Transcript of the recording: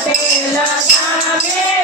te la sabe.